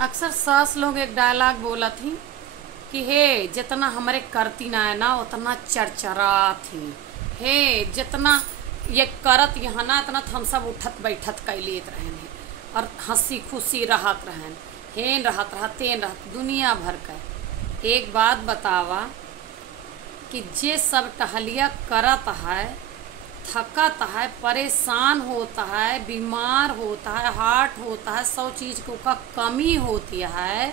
अक्सर सास लोग एक डायलॉग बोला थी कि हे जितना हमरे करती ना है ना उतना चरचरा थी। हे जितना ये करत यहाँ ना इतना हम सब उठत बैठत कैलियत रहन है और हंसी खुशी रहत रहन हेन रहत रहत तेन रहत दुनिया भर का। एक बात बतावा कि जे सब टहलिया करत है, थकत है, परेशान होता है, बीमार होता है, हार्ट होता है, 100 चीज़ को का कमी होती है,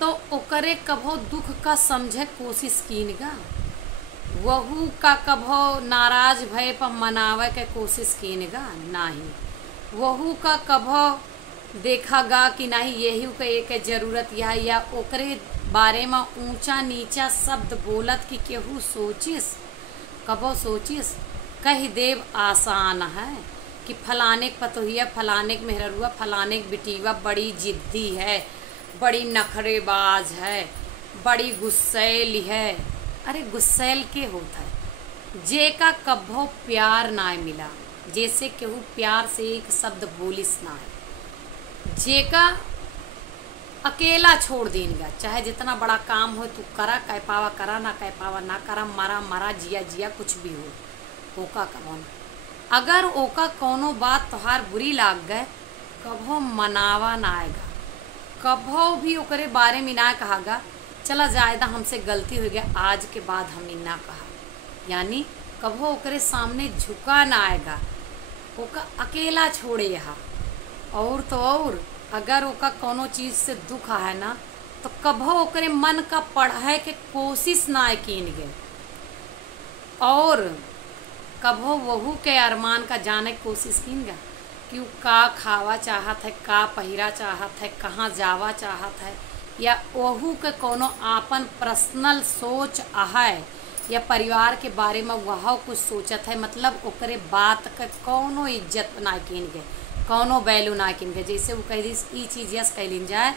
तो ओकरे कभो दुख का समझे कोशिश कीनगा। वहू का कभो नाराज भय पर मनावे के कोशिश कीनगा नहीं। वहू का कभो देखागा कि नहीं यही के एक जरूरत या ओकरे बारे में ऊंचा नीचा शब्द बोलत कि केहू सोचिस कबो सोचिस कह देव आसान है कि फलाने के पतोहिया, फलाने के मेहरुआ, फलाने के बिटिया बड़ी जिद्दी है, बड़ी नखरेबाज है, बड़ी गुस्सैल है। अरे गुस्सैल के होता है जे का कभो प्यार ना मिला, जैसे केहू प्यार से एक शब्द बोलिस ना है, जे का अकेला छोड़ देगा। चाहे जितना बड़ा काम हो तू करा, कह पावा करा, ना कह पावा ना करा, मरा मरा, जिया जिया, कुछ भी हो ओका कौन। अगर ओका कोनो बात तोहार बुरी लाग गए कभो मनावा ना आएगा, कभो भी ओकरे बारे में ना कहागा चला जायदा हमसे गलती हो गया आज के बाद हमने ना कहा, यानी कभो ओकरे सामने झुका ना आएगा, ओका अकेला छोड़े यहाँ। और तो और अगर ओका कोनो चीज़ से दुख है ना तो कभो ओकरे मन का पढ़ाए के कोशिश ना कीन गए, और कभो वहू के अरमान का जाने की कोशिश कीन गया कि वो का खावा चाहत है, का पहिरा चाहत है, कहाँ जावा चाहत है, या वहू के कोनो आपन पर्सनल सोच है या परिवार के बारे में वह कुछ सोचत है। मतलब ओकरे बात का कोनो इज्जत ना कीन गए, कौनो वैल्यू ना किन के। जैसे वो कह दी ई चीज़ यस कैलिन जाए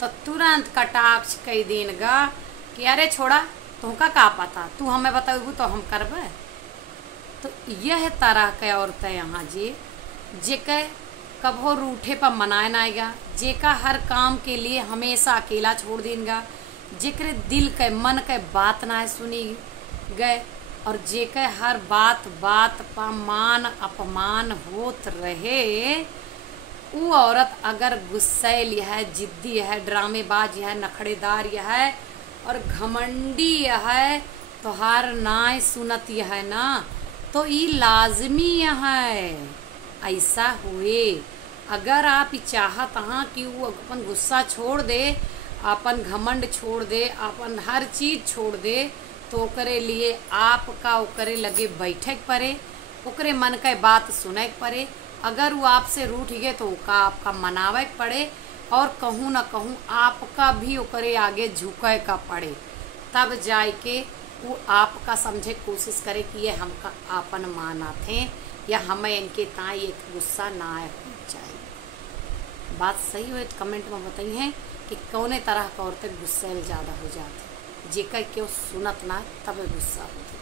तो तुरंत कटाक्ष कह देगा कि अरे छोड़ा तुमका का पता, तू हमें बताबू तो हम करबे। तो यह तरह के औरतें यहाँ जे के कभो रूठे पर मनाए ना आएगा, जे का हर काम के लिए हमेशा अकेला छोड़ देगा, जेकरे दिल के मन के बात ना सुनी गए, और जे के हर बात बात पर मान अपमान होत रहे। वो औरत अगर गुस्सैल है, जिद्दी है, ड्रामेबाज है, नखड़ेदार है और घमंडी है, तो हर नाय सुनत है ना, तो ये लाजमी है ऐसा हुए। अगर आप चाहत हाँ कि वो अपन गुस्सा छोड़ दे, अपन घमंड छोड़ दे, अपन हर चीज़ छोड़ दे, तो ओकरे लिए आपका ओकरे लगे बैठे पड़े, ओकरे मन के बात सुने पड़े। अगर वो आपसे रूठ गए तो ओका आपका मनावे पड़े, और कहूँ ना कहूँ आपका भी ओकरे आगे झुके का पड़े, तब जाए के वो आपका समझे कोशिश करे कि ये हमका आपन माना थे या हमें इनके ताई एक गुस्सा ना आए चाहिए। बात सही हो तो कमेंट में बताइए कि कौने तरह का औरतें गुस्से ज़्यादा हो जाती, जेकर क्यों सुनत ना तब गुस्सा होती।